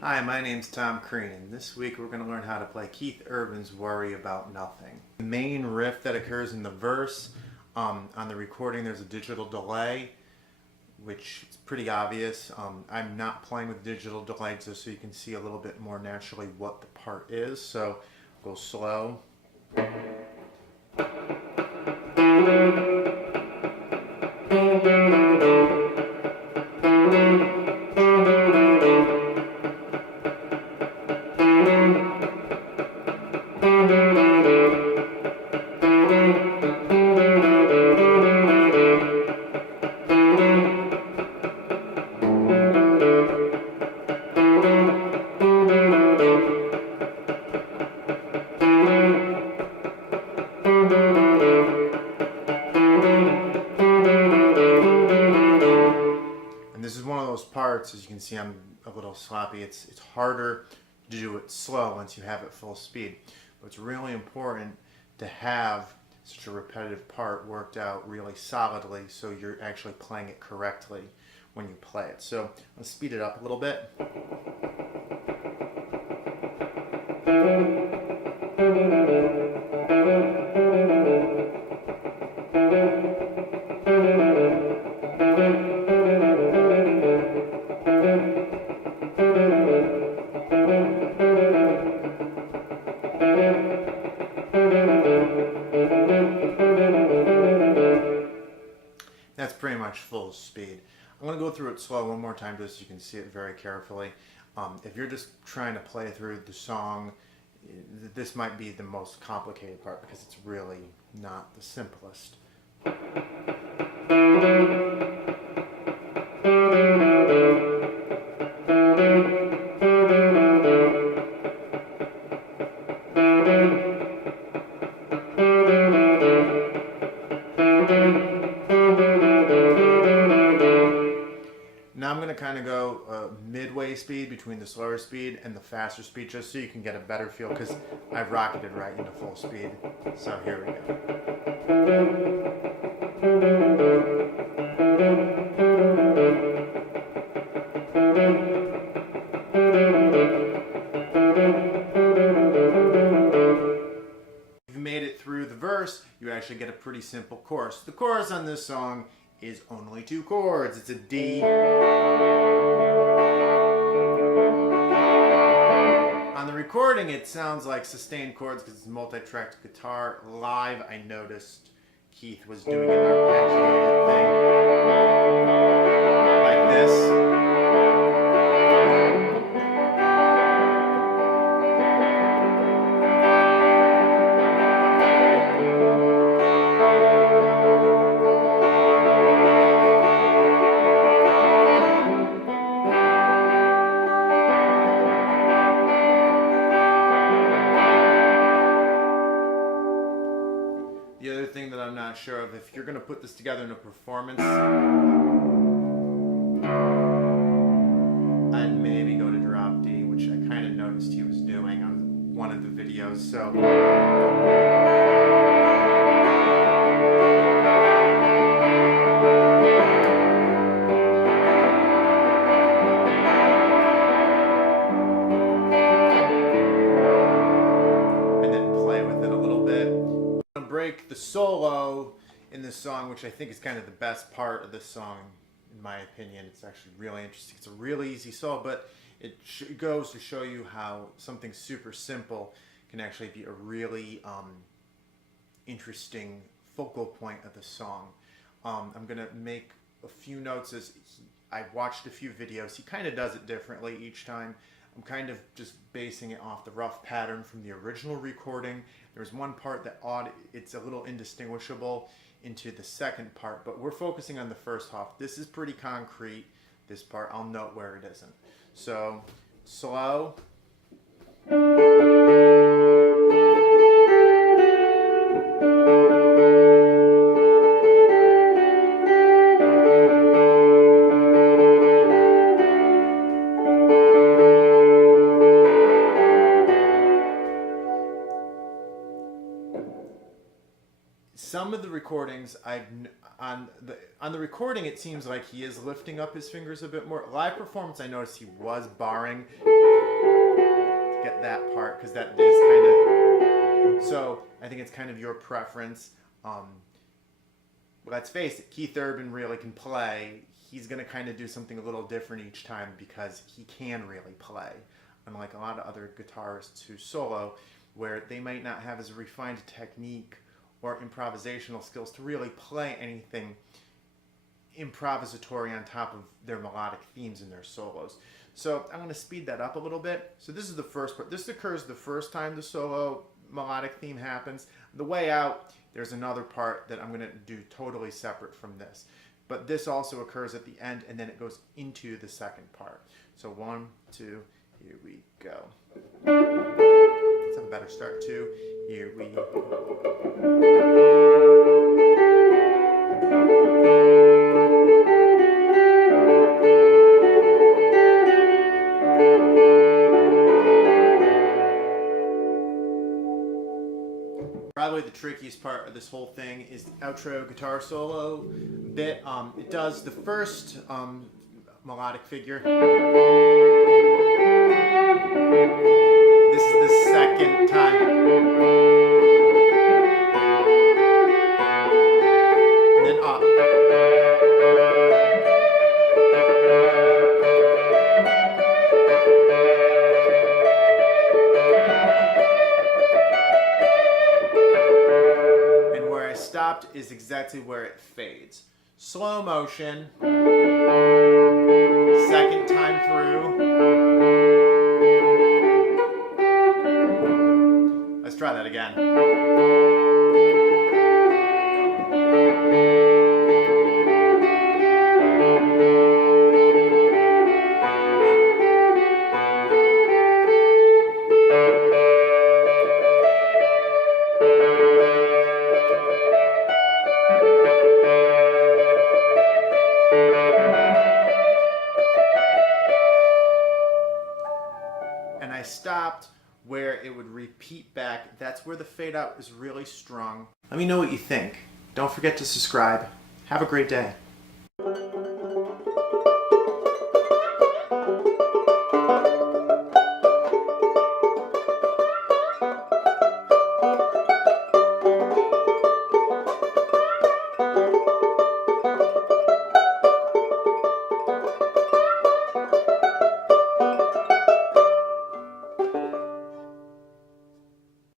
Hi, my name's Tom Crean. This week we're going to learn how to play Keith Urban's Worry About Nothing. The main riff that occurs in the verse, on the recording there's a digital delay, which is pretty obvious. I'm not playing with digital delay just so you can see a little bit more naturally what the part is. So go slow. This is one of those parts, as you can see I'm a little sloppy, it's harder to do it slow once you have it full speed. But it's really important to have such a repetitive part worked out really solidly so you're actually playing it correctly when you play it. So let's speed it up a little bit. That's pretty much full speed. I'm going to go through it slow one more time just so you can see it very carefully. If you're just trying to play through the song, this might be the most complicated part because it's really not the simplest. Now I'm going to kind of go midway speed between the slower speed and the faster speed just so you can get a better feel because I've rocketed right into full speed. So here we go. If you made it through the verse, you actually get a pretty simple chorus. The chorus on this song is only 2 chords. It's a D. On the recording, it sounds like sustained chords because it's multi-tracked guitar. Live, I noticed Keith was doing an arpeggiated thing like this. The other thing that I'm not sure of, if you're going to put this together in a performance, I'd maybe go to drop D, which I kind of noticed he was doing on one of the videos. So break the solo in this song, which I think is kind of the best part of this song, in my opinion. It's actually really interesting. It's a really easy solo, but it goes to show you how something super simple can actually be a really interesting focal point of the song. I'm going to make a few notes as I've watched a few videos. He kind of does it differently each time. I'm kind of just basing it off the rough pattern from the original recording. There's one part that it's a little indistinguishable into the second part, but we're focusing on the first half. This is pretty concrete, this part. I'll note where it isn't. So, slow. some of the recordings on the recording it seems like he is lifting up his fingers a bit more. Live performance, I noticed he was barring to get that part because that is kind of. So I think it's kind of your preference. Let's face it, Keith Urban really can play. He's going to kind of do something a little different each time because he can really play. Unlike a lot of other guitarists who solo, where they might not have as refined technique or improvisational skills to really play anything improvisatory on top of their melodic themes in their solos. So I'm going to speed that up a little bit. So this is the first part. This occurs the first time the solo melodic theme happens. The way out, there's another part that I'm going to do totally separate from this. But this also occurs at the end, and then it goes into the second part. So 1, 2, here we go. Let's have a better start too. Here we go. Probably the trickiest part of this whole thing is the outro guitar solo bit. It does the first melodic figure. This is the second time. And then up. Is exactly where it fades. Slow motion. Second time through. Let's try that again. And I stopped where it would repeat back. That's where the fade out is really strong. Let me know what you think. Don't forget to subscribe. Have a great day.